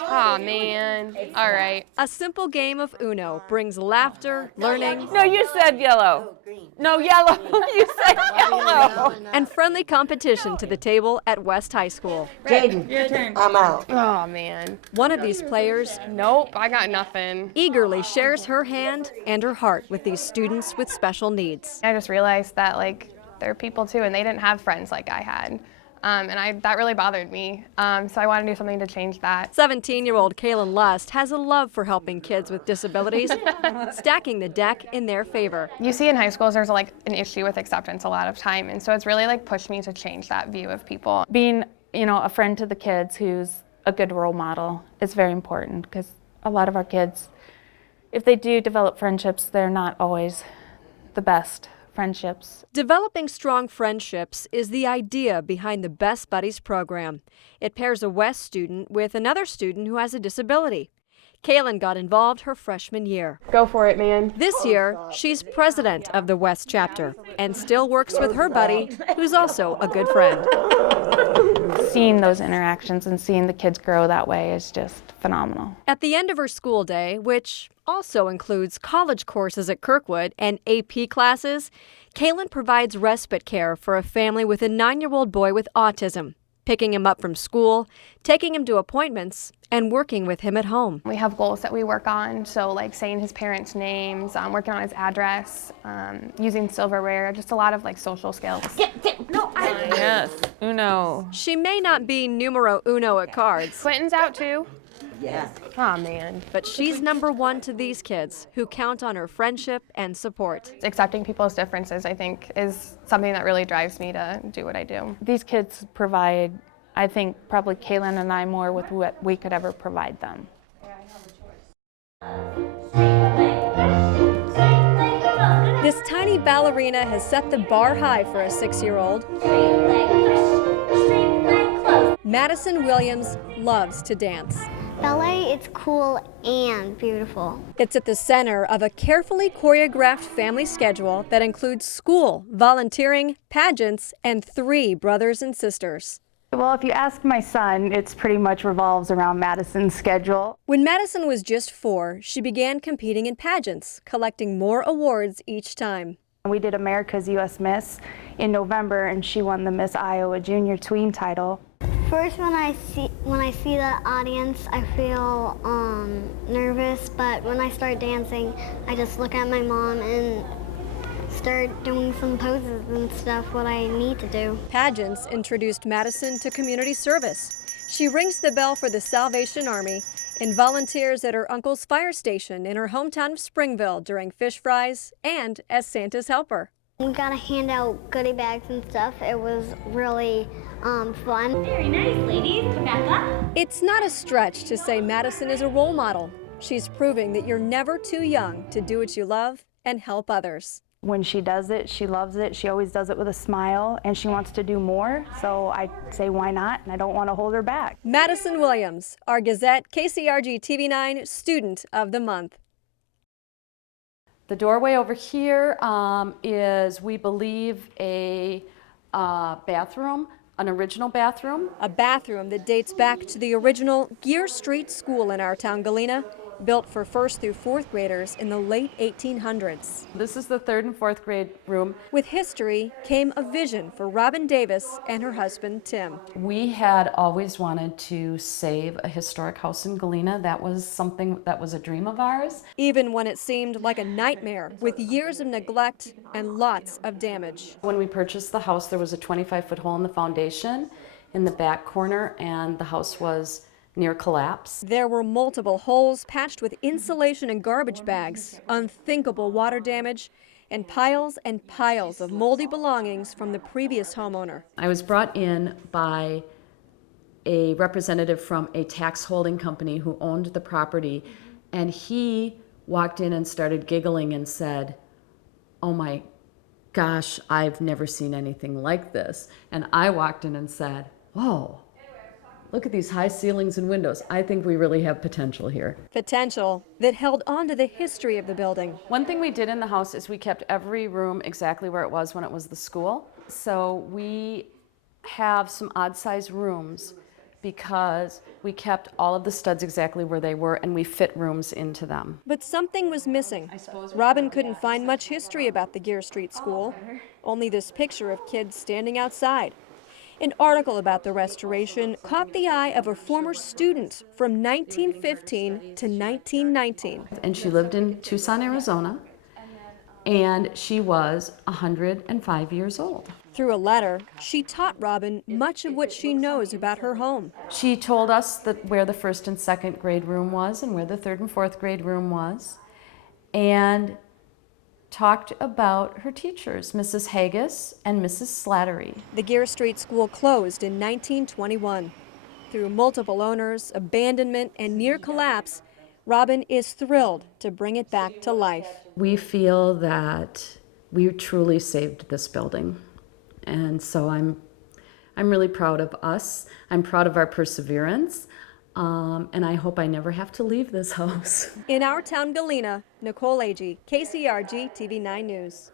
Aw, man. All right. A simple game of Uno brings laughter, learning. No, you said yellow. No, yellow. You said yellow. And friendly competition to the table at West High School. Jaden, your turn. I'm out. Oh, man. One of these players Nope, I got nothing. eagerly shares her hand and her heart with these students with special needs. I just realized that, like, they're people too, and they didn't have friends like I had. That really bothered me. So I want to do something to change that. 17-year-old Kailin Lust has a love for helping kids with disabilities, stacking the deck in their favor. You see in high schools there's like an issue with acceptance a lot of time, and so it's really like pushed me to change that view of people. Being, a friend to the kids who's a good role model is very important, because a lot of our kids, if they do develop friendships, they're not always the best friendships. Developing strong friendships is the idea behind the Best Buddies program. It pairs a West student with another student who has a disability. Kailin got involved her freshman year. Go for it, man. This year, she's president of the West chapter and still works with her buddy, who's also a good friend. Seeing those interactions and seeing the kids grow that way is just phenomenal. At the end of her school day, which also includes college courses at Kirkwood and AP classes, Kailin provides respite care for a family with a 9-year-old boy with autism, picking him up from school, taking him to appointments, and working with him at home. We have goals that we work on, so like saying his parents' names, working on his address, using silverware, just a lot of like social skills. Yes, Uno. She may not be numero uno at cards, Quentin's out too. Yes. Aw, man. but she's number one to these kids who count on her friendship and support. Accepting people's differences, I think, is something that really drives me to do what I do. These kids provide, I think, probably Kailin and I more with what we could ever provide them. This tiny ballerina has set the bar high for a 6-year-old. Madison Williams loves to dance. Ballet, it's cool and beautiful. It's at the center of a carefully choreographed family schedule that includes school, volunteering, pageants, and 3 brothers and sisters. Well, if you ask my son, it's pretty much revolves around Madison's schedule. When Madison was just 4, she began competing in pageants, collecting more awards each time. We did America's U.S. Miss in November, and she won the Miss Iowa Junior Tween title. First, when I see the audience, I feel nervous, but when I start dancing, I just look at my mom and start doing some poses and stuff, what I need to do. Pageants introduced Madison to community service. She rings the bell for the Salvation Army and volunteers at her uncle's fire station in her hometown of Springville during fish fries and as Santa's helper. We got to hand out goodie bags and stuff. It was really fun. Very nice, ladies. Come back up. It's not a stretch to say Madison is a role model. She's proving that you're never too young to do what you love and help others. When she does it, she loves it. She always does it with a smile, and she wants to do more. So I say, why not? And I don't want to hold her back. Madison Williams, our Gazette KCRG TV9 Student of the Month. The doorway over here is, we believe, a bathroom, an original bathroom. A bathroom that dates back to the original Gear Street School in our town, Galena, built for 1st through 4th graders in the late 1800s. This is the 3rd and 4th grade room. With history came a vision for Robin Davis and her husband, Tim. We had always wanted to save a historic house in Galena. That was something that was a dream of ours. Even when it seemed like a nightmare with years of neglect and lots of damage. When we purchased the house, there was a 25-foot hole in the foundation in the back corner, and the house was near collapse. There were multiple holes patched with insulation and garbage bags, unthinkable water damage, and piles of moldy belongings from the previous homeowner. I was brought in by a representative from a tax holding company who owned the property, and he walked in and started giggling and said, "Oh my gosh, I've never seen anything like this." And I walked in and said, "Whoa. Look at these high ceilings and windows. I think we really have potential here." Potential that held on to the history of the building. One thing we did in the house is we kept every room exactly where it was when it was the school. So we have some odd-sized rooms because we kept all of the studs exactly where they were and we fit rooms into them. But something was missing. Robin couldn't find much history about the Gear Street School, only this picture of kids standing outside. An article about the restoration caught the eye of a former student from 1915 to 1919. And she lived in Tucson, Arizona, and she was 105 years old. Through a letter, she taught Robin much of what she knows about her home. She told us that where the 1st and 2nd grade room was and where the 3rd and 4th grade room was, and talked about her teachers, Mrs. Haggis and Mrs. Slattery. The Gear Street School closed in 1921. Through multiple owners, abandonment, and near collapse, Robin is thrilled to bring it back to life. We feel that we truly saved this building. And so I'm really proud of us. I'm proud of our perseverance. And I hope I never have to leave this house. In our town, Galena, Nicole Agee, KCRG TV 9 News.